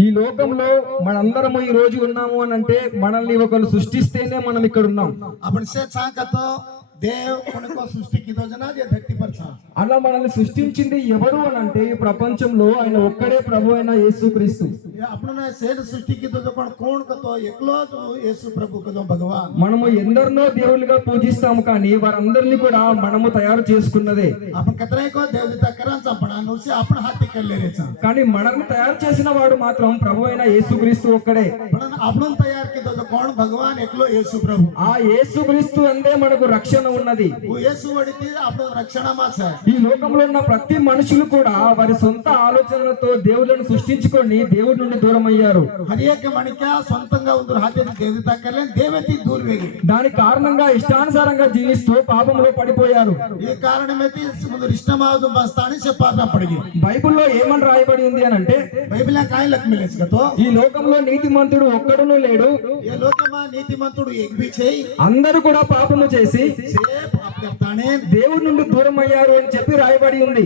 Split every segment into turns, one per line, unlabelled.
ఈ లోకంలో మనందరము ఈ రోజు ఉన్నాము అని అంటే మనల్ని ఒకరు సృష్టిస్తేనే మనం ఇక్కడ ఉన్నాం.
అప్పుడు
అలా మనల్ని సృష్టించింది ఎవరు అని అంటే ఈ ప్రపంచంలో ఆయన ఒక్కడే ప్రభు అయిన
యేసు క్రీస్తు. భగవాన్.
మనము ఎందరినో దేవుళ్ళుగా పూజిస్తాము కానీ వారందరినీ కూడా మనము తయారు చేసుకున్నదే.
దేవుడి దగ్గర
కానీ మనల్ని తయారు చేసిన వాడు మాత్రం ప్రభు అయిన
యేసు క్రీస్తు ఒక్కడే. అప్పుడు తయారు కోణ భగవాన్ ఎక్కువ యేసు ప్రభు.
ఆ యేసు క్రీస్తు అందే మనకు రక్షణ.
రక్షణ ఉన్నది.
ఈ లోకంలో ఉన్న ప్రతి మనుషులు కూడా వారి సొంత ఆలోచనలతో దేవుళ్ళను సృష్టించుకొని దేవుడి నుండి దూరం అయ్యారు
సొంతంగా
దాని కారణంగా ఇష్టానుసారంగా జీవిస్తూ పాపంలో పడిపోయారు.
ఈ కారణమైతే ఇష్టమాదు బస్తాని
బైబిల్లో ఏమని రాయబడి ఉంది అని అంటే
బైబిల్
ఈ లోకంలో నీతి మంత్రుడు ఒక్కడును లేడు.
ఏ లోకమా నీతిమంతుడు
అందరూ కూడా పాపము చేసి
Yeah.
దేవుడి నుండి దూరం అయ్యారు అని చెప్పి రాయబడి ఉంది.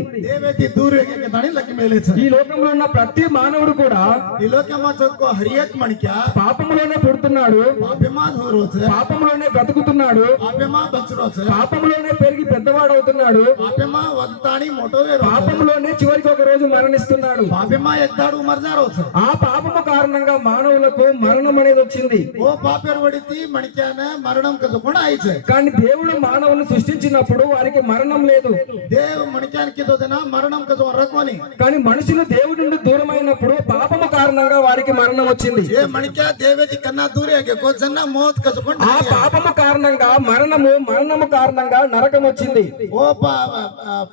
ఈ లోకంలో ఉన్న ప్రతి మానవుడు కూడా
ఈ లోకమా చొక్కో హరి ఏక మణిక
పాపంలోనే పుడుతున్నాడు పాపంలోనే బ్రతుకుతున్నాడు. పాపంలోనే పెరిగి పెద్దవాడు అవుతున్నాడు. పాపంలోనే చివరికి ఒక రోజు మరణిస్తున్నాడు. ఆ పాపము కారణంగా మానవులకు మరణం అనేది వచ్చింది.
ఓ పాపేరు మణికాన మరణం కదుకుండా ఆయిచే
కానీ దేవుడు మానవులను సృష్టించినప్పుడు వారికి మరణం లేదు.
దేవు మనుషానికి మరణం రకోని
కానీ మనుషులు దేవుడి నుండి దూరమైనప్పుడు పాపము కారణంగా వారికి మరణం వచ్చింది.
ఏ మణిక దేవకి కన్నా దూరే మోత్ కసుకుంట
ఆ పాపము కారణంగా మరణము మరణము కారణంగా నరకం వచ్చింది.
ఓ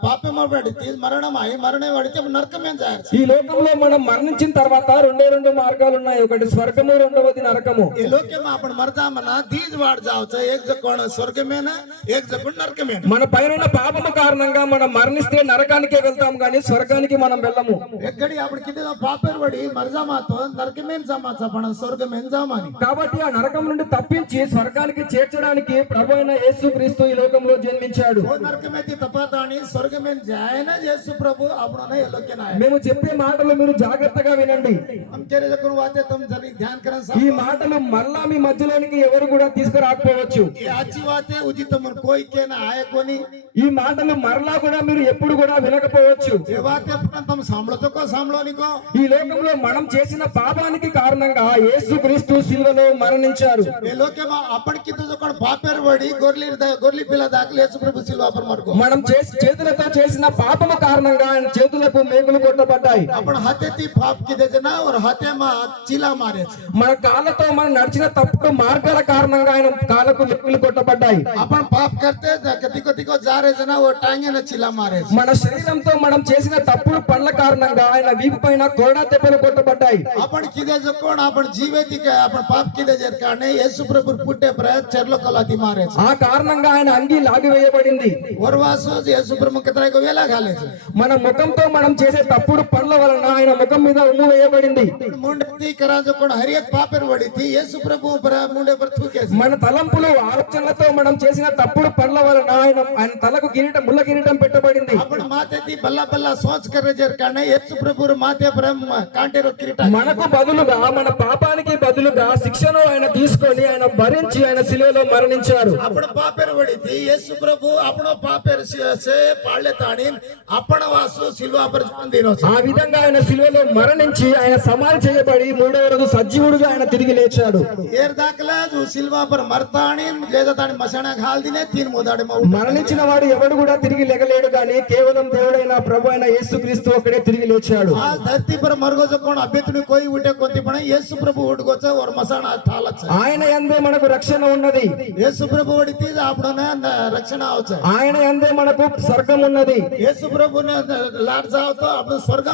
పాపము పడితే మరణం అయి మరణం పడితే నరకమే ఏం
ఈ లోకంలో మనం మరణించిన తర్వాత రెండే రెండు మార్గాలు ఉన్నాయి. ఒకటి స్వర్గము రెండవది నరకము.
ఈ లోకం అప్పుడు మరదామన్నా దీజ్ వాడు జావచ్చు ఏక్ జకోణ స్వర్గమేనా? ఏక్ జకోణ
మన పైన పాపం కారణంగా మనం మరణిస్తే నరకానికే వెళ్తాం కానీ స్వర్గానికి మనం వెళ్ళము.
ఎక్కడి? అప్పుడు కింద పాపేరు పడి మరజామాతో నరకమేం జామాచ మనం స్వర్గం ఏం
కాబట్టి ఆ నరకం నుండి తప్పించి స్వర్గానికి చేర్చడానికి ప్రభు అయిన యేసు క్రీస్తు ఈ లోకంలో జన్మించాడు.
నరకమేతి తపాతాని స్వర్గమే జాయన యేసు ప్రభు అప్పుడు
మేము చెప్పే మాటలు మీరు జాగ్రత్తగా వినండి. ఈ మాటలు మళ్ళా మీ మధ్యలోనికి ఎవరు కూడా తీసుకురాకపోవచ్చు.
ఉచితం కోరికే वाते उजी
ఈ మాటలు మరలా కూడా మీరు ఎప్పుడు కూడా వినకపోవచ్చు. ఈ లోకంలో మనం చేసిన పాపానికి కారణంగా
యేసు క్రీస్తు శిల్వలో మరణించారు.
మనం చేతులతో చేసిన పాపము కారణంగా ఆయన చేతులకు మేకులు కొట్టబడ్డాయి. మన కాళ్ళతో మనం నడిచిన తప్పుడు మార్గాల కారణంగా ఆయన కాళ్ళకు మేకులు కొట్టబడ్డాయి.
పాప కడితే దిగో దిగో జారే
మన శరీరంతో మనం చేసిన తప్పుడు పనుల కారణంగా ఆయన వీపు పైన కొరడా తెప్పలు కొట్టబడ్డాయి. ఆ కారణంగా ఆయన అంగి
లాగి వేయబడింది
మన ముఖంతో మనం చేసే తప్పుడు పనుల వలన ఆయన ముఖం మీద ఉమ్ము వేయబడింది. మన తలంపులు ఆలోచనలతో మనం చేసిన తప్పుడు పనుల వలన ఆయన ఆయన తలకు కిరీటం ముళ్ళ కిరీటం పెట్టబడింది.
అప్పుడు ಮಾತೆತಿ బల్ల బల్ల సంస్కరణ జరగానే యేసు ప్రభువు మాతే బ్రహ్మ కాంటేరో కిరీట
మనకు బదులుగా మన పాపానికి బదులుగా శిక్షను ఆయన తీసుకొని ఆయన భరించి ఆయన శిలువలో మరణించారు.
అప్పుడు పాపేరు పడింది. యేసు ప్రభు అప్పుడు పాపేరు చేసే పాళ్ళెతాని అప్పణ వాసు శిలువ పరిచందినో
ఆ విధంగా ఆయన శిలువలో మరణించి ఆయన సమాధి చేయబడి మూడో రోజు సజీవుడుగా ఆయన తిరిగి లేచాడు.
ఏర్ దాకలా శిల్వ పర్ మర్తాని లేదా దాని మసాణ ఘాల్దినే తీన్ మోదాడమ
మరణించిన వాడు నాడు ఎవడు కూడా తిరిగి లెగలేడు కానీ కేవలం దేవుడైన ప్రభు అయిన యేసు క్రీస్తు ఒకడే తిరిగి లేచాడు.
ఆ धरती पर मरगोज कोण ಅಭ್ಯರ್ಥಿನಿ ಕೋಯಿ ಉಟೆ ಕೊಂತಿಪಣ ಯೇಸು ಪ್ರಭು
ఆయన యందే మనకు రక్షణ ఉన్నది.
యేసు ప్రభు ಓಡಿತಿ ಆಪಡನ రక్షణ ಆವಚ
ఆయన ఎందే మనకు స్వర్గం ఉన్నది.
యేసు ప్రభు ಲಾಡ್ ಜಾವತ ಆಪಡ ಸ್ವರ್ಗ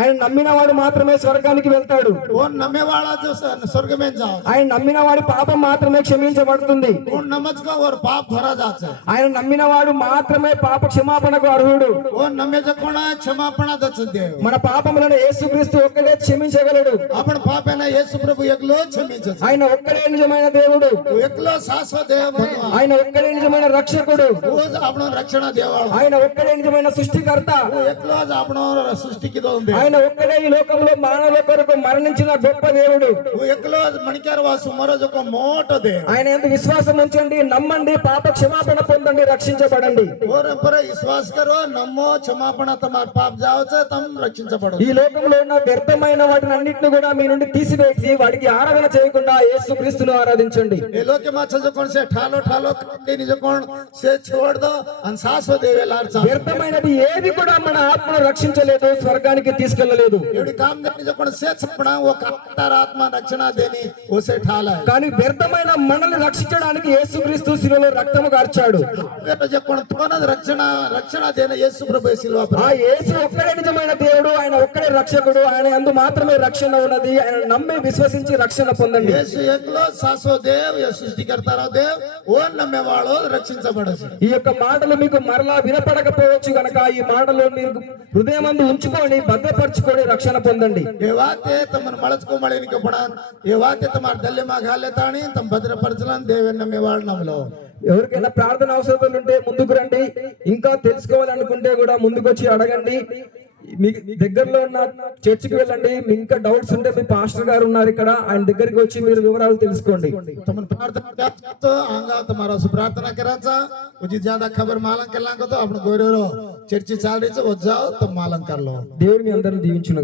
ఆయన నమ్మిన వాడు మాత్రమే స్వర్గానికి వెళ్తాడు.
ఓ నమ్మేవాడు స్వర్గమే ಮೇನ್
ఆయన నమ్మిన వాడి పాపం మాత్రమే క్షమించబడుతుంది.
ಓನ್ ನಮಜ್ಕ ಅವರ
ఆయన నమ్మిన వాడు మాత్రమే పాప క్షమాపణకు అర్హుడు.
ఓ క్షమాపణ
మన పాపములను యేసుక్రీస్తు ఒక్కడే క్షమించగలడు.
అప్పుడు పాపైన క్షమించదు
ఆయన ఒక్కడే నిజమైన దేవుడు.
ఎగులో శాశ్వత భగవాన్.
ఆయన ఒక్కడే నిజమైన రక్షకుడు.
రక్షణ దేవుడు.
ఆయన ఒక్కడే నిజమైన సృష్టికర్త.
ఎగులో అప్పుడు సృష్టికి ఉంది
ఆయన ఒక్కడే ఈ లోకంలో మానవ కొరకు మరణించిన గొప్ప దేవుడు.
ఎగులో మణికార వాసు మరొక
ఆయన ఎందుకు విశ్వాసం ఉంచండి నమ్మండి పాప క్షమాపణ పొందండి రక్షించబడండి.
చేయండి నమ్మో క్షమాపణ తమ పాప జావచ తమ రక్షించబడు.
ఈ లోకంలో ఉన్న వ్యర్థమైన వాటిని అన్నింటిని కూడా మీ నుండి తీసివేసి వాడికి ఆరాధన చేయకుండా యేసుక్రీస్తును ఆరాధించండి.
చదువుకోండి సే ఠాలో ఠాలో సే
వ్యర్థమైనది ఏది కూడా మన ఆత్మను రక్షించలేదు స్వర్గానికి
తీసుకెళ్ళలేదు. ఎవడి కామ్ నిజకోండి సే చెప్పడం ఒక ఆత్మ రక్షణ దేని ఓసే ఠాల.
కానీ వ్యర్థమైన మనల్ని రక్షించడానికి యేసుక్రీస్తు శిలో రక్తము
గార్చాడు. చెప్పండి మనకు రక్షణ రక్షణ దేన యేసు ప్రభు శిల్వ
ఆ యేసు ఒక్కడే నిజమైన దేవుడు ఆయన ఒక్కడే రక్షకుడు ఆయన అందు మాత్రమే రక్షణ ఉన్నది ఆయన నమ్మి విశ్వసించి రక్షణ పొందండి.
యేసు ఏకలో సాసో దేవ్ సృష్టికర్తారా దేవ్ ఓ నమ్మేవాడు రక్షించబడదు
ఈ యొక్క మాటలు మీకు మరలా వినపడకపోవచ్చు గనక ఈ మాటలు మీరు హృదయం అందు ఉంచుకొని భద్రపరచుకొని రక్షణ పొందండి.
ఏవాతే తమను మలచుకోమళనికపడా ఏవాతే తమ దల్యమాగాలేతాని తమ భద్రపరచలని దేవే నమ్మేవాడు నమ్మలో.
ఎవరికైనా ప్రార్థన అవసరాలు ఉంటే ముందుకు రండి. ఇంకా తెలుసుకోవాలనుకుంటే కూడా ముందుకు వచ్చి అడగండి. మీ దగ్గరలో ఉన్న చర్చికి వెళ్ళండి. మీ ఇంకా డౌట్స్ ఉంటే మీ పాస్టర్ గారు ఉన్నారు ఇక్కడ. ఆయన దగ్గరికి వచ్చి మీరు వివరాలు తెలుసుకోండి.
చర్చి प्रार्थना करता तो
आंगा तुम्हारा అందరిని
దీవించును